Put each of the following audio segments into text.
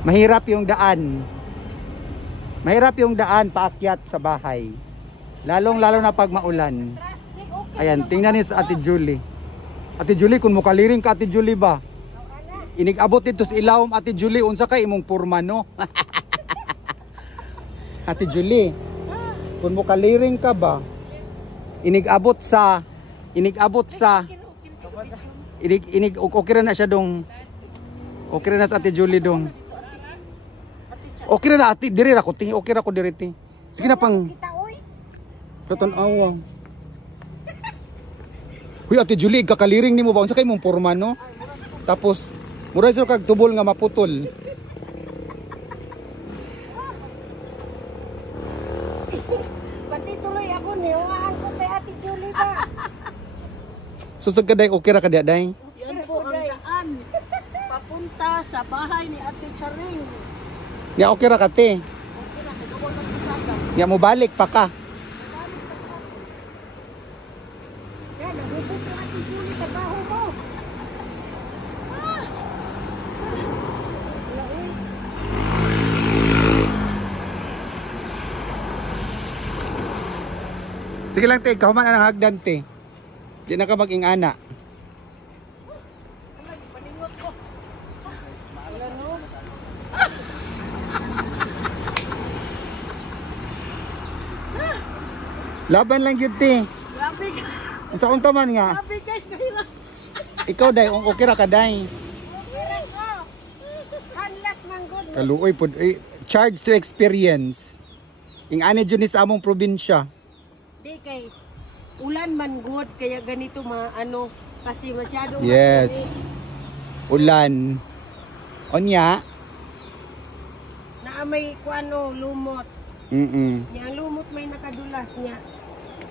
Mahirap yung daan. Mahirap yung daan paakyat sa bahay. Lalong-lalo na pag maulan. Ayan, tingnan niyo sa Ate Julie. Ate Julie, kung mukaliring ka Ate Julie ba? Inig-abot dito sa ilawom Ate Julie, unsa kay imong purma no? Ate Julie, kung mukaliring ka ba? Inig-abot sa inig okay na siya dong. Okay na sa Ate Julie dong. Okay na ate, diri ra ko ti. Okay ra ko diri ti. Sige na pang. Toton awa. Huy Ate Julie, kakaliring nimo ba unsa kay mong porma no? Tapos mura sa kag tubol nga maputol. Pati tuloy ako niwaan ko kay Ate Julie ba. So sa kaday okay ra ka day? Yan po ang daan. Papunta sa bahay ni Ate Charing. Ya okay ra ka te. Okay na, nagawal na pasada. Ya mo balik pa ka. Yan, nagubot yung Ate Julie sa baho mo. Sige lang te, kahuman na ng hagdan te. Di na ka mag-ingana. Paningot ko. Maalan mo. Laban lang yun te. Grabe ka. Sa unta man nga. Grabe guys, nahirap. Ikaw day, okay ra ka day. Okay ko. Handlas manggod. Kaluoy pod charge to experience. Ing ani jud ni sa among probinsya. Di kay ulan man good kaya ganito ano kasi masyado Yes. Ulan. Onya. na may kuano lumot. Nya lumot may nakadulas niya.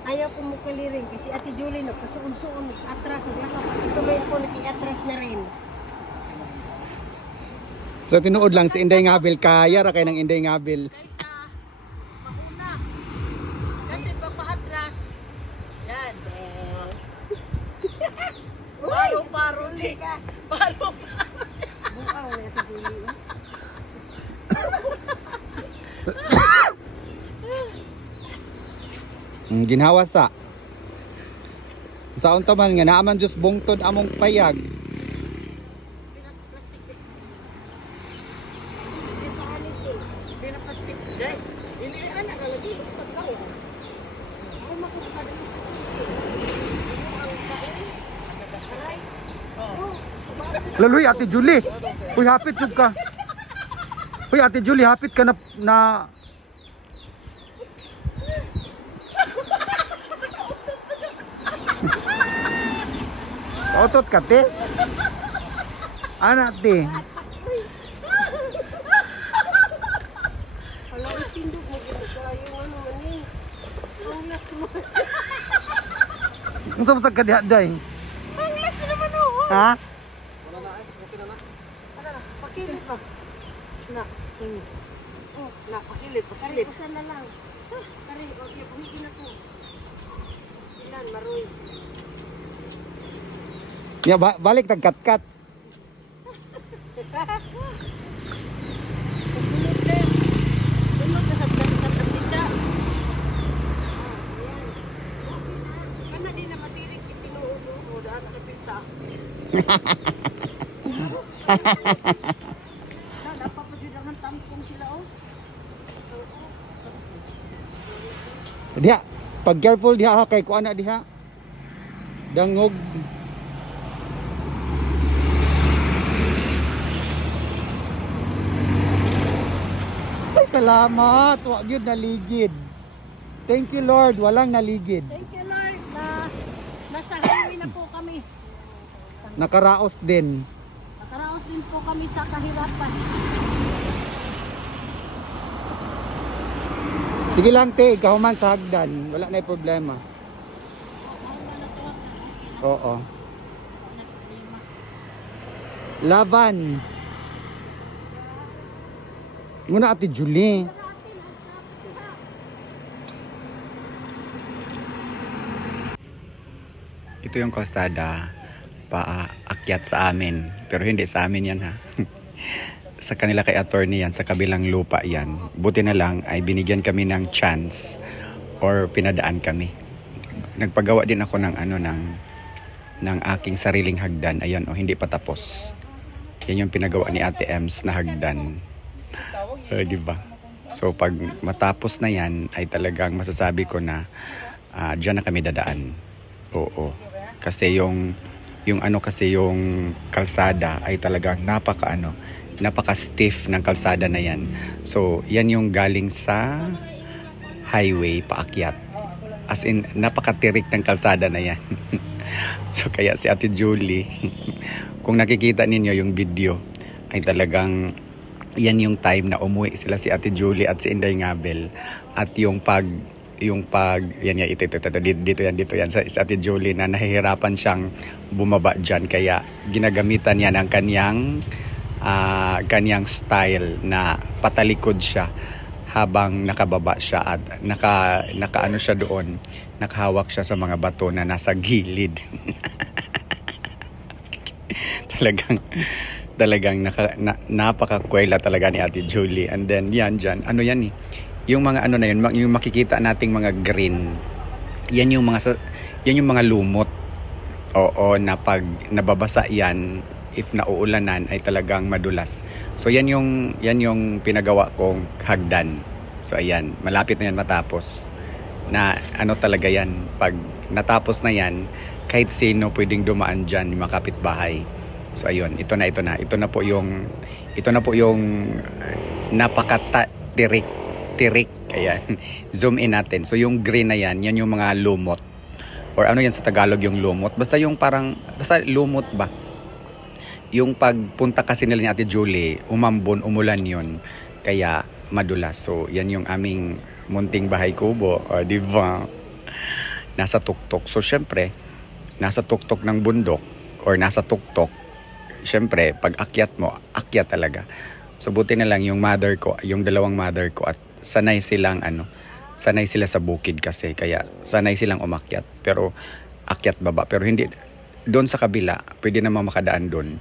Ayaw ko mo kaliring kasi Ate Julie nagkasuon-suon atras hindi ako tuloy ako naki-atras na rin. So tinuod lang si Inday Ngabil kaya ra kay nang Inday Ngabil. Kaysa mauna. Kasi pagpaatras. Yan. Paro-paro di ka. Paro-paro. Bukaw na Ate Julie. Ginhawa sa unta man nga naaman Diyos bungtod among payag. Laloy Ate Julie. Uy hapit sub ka. Uy Ate Julie hapit ka na Otot ka te. Anak te. Wala isindog mo kayo ano maning. Ang las mo. Unsa man ka diha day? Ang las na naman oh. Ha? Wala na okay na na. Ano na, pakilit pa. Na. Oh, na pakilit. Usan na lang. Kari, okay, pumigin ako. Ilan maroy. Ya balik tagkat-kat. Sunod na sa blanket at titsa. Kana di na matirik itinuod mo daan sa pinta. Napapagidangan tampong sila oh. Diha, pag careful diha ha kay kuana diha. Dangog. Salamat, wag yun naligid. Thank you Lord, walang naligid. Thank you Lord na nasa highway na po kami. Nakaraos din. Nakaraos din po kami sa kahirapan. Sige lang te, kahuman sa hagdan, wala na problema. Oo. Laban. Muna Ate Julie. Ito yung kalsada paakyat sa amin. Pero hindi sa amin yan ha. sa kanila kay attorney yan, sa kabilang lupa yan. Buti na lang ay binigyan kami ng chance or pinadaan kami. Nagpagawa din ako ng ng aking sariling hagdan. Ayan, hindi pa tapos. Yan yung pinagawa ni Ate Ems na hagdan. Diba? So pag matapos na yan ay talagang masasabi ko na diyan na kami dadaan. Oo. Kasi yung kalsada ay talagang napaka stiff ng kalsada na yan. So yan yung galing sa highway paakyat. As in, napakatirik ng kalsada na yan. So kaya si Ate Julie, kung nakikita ninyo yung video, ay talagang yan yung time na umuwi sila si Ate Julie at si Inday Ngabel. At yung dito yan sa Ate Julie na nahihirapan siyang bumaba dyan. Kaya ginagamitan niya ng kanyang style na patalikod siya habang nakababa siya at nakaano siya doon, nakahawak siya sa mga bato na nasa gilid. talagang napakakwela talaga ni Ate Julie. And then yan dyan, yung mga na yun, yung makikita nating mga green, yan yung mga lumot. Oo, na pag nababasa yan, if nauulanan ay talagang madulas. So yan yung pinagawa kong hagdan. So ayan, malapit na yan matapos. Na talaga yan, pag natapos na yan, kahit sino pwedeng dumaan dyan, yung mga kapitbahay. So ayun, ito na po yung napakatirik. Ayan. Zoom in natin. So yung green na yan yung mga lumot. Or ano yan sa Tagalog yung lumot? Basta lumot ba? Yung pagpunta kasi nila ni Ate Julie, umulan yun. Kaya madulas. So yan yung aming munting bahay kubo. Di ba? Nasa tuktok. So syempre, nasa tuktok ng bundok or nasa tuktok, syempre, pag akyat mo, akyat talaga. So buti na lang yung dalawang mother ko at sanay sila sa bukid kasi, kaya sanay silang umakyat. Pero akyat baba. Pero hindi, doon sa kabila, pwede namang makadaan doon.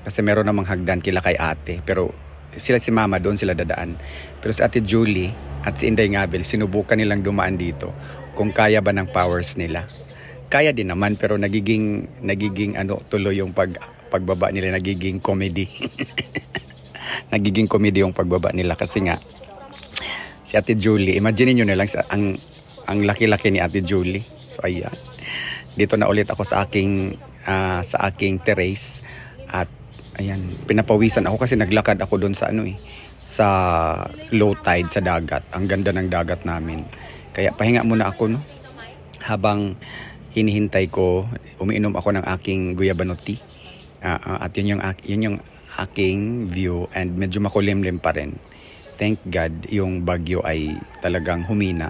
Kasi meron namang hagdan kila kay ate. Pero si mama doon sila dadaan. Pero si Ate Julie at si Inday Ngabel, sinubukan nilang dumaan dito. Kung kaya ba ng powers nila. Kaya din naman, pero nagiging tuloy yung pagbaba nila, nagiging comedy. Nagiging comedy yung pagbaba nila kasi nga si Ate Julie, imagine niyo na lang ang laki-laki ni Ate Julie. So ayan. Dito na ulit ako sa aking terrace at ayan, pinapawisan ako kasi naglakad ako doon sa sa low tide sa dagat. Ang ganda ng dagat namin. Kaya pahinga muna ako habang hinihintay ko, umiinom ako ng aking guyabano tea. At yun yung aking view, and medyo makulimlim pa rin. Thank God yung bagyo ay talagang humina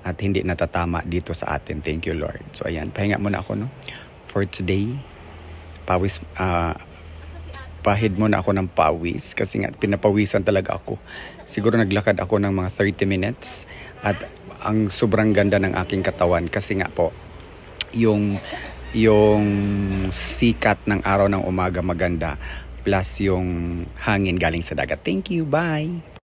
at hindi natatama dito sa atin. Thank you Lord. So ayan, pahinga muna ako for today. Pahid muna ako ng pawis kasi nga pinapawisan talaga ako. Siguro naglakad ako ng mga 30 minutes at ang sobrang ganda ng aking katawan kasi nga po yung sikat ng araw ng umaga maganda plus yung hangin galing sa dagat. Thank you, bye!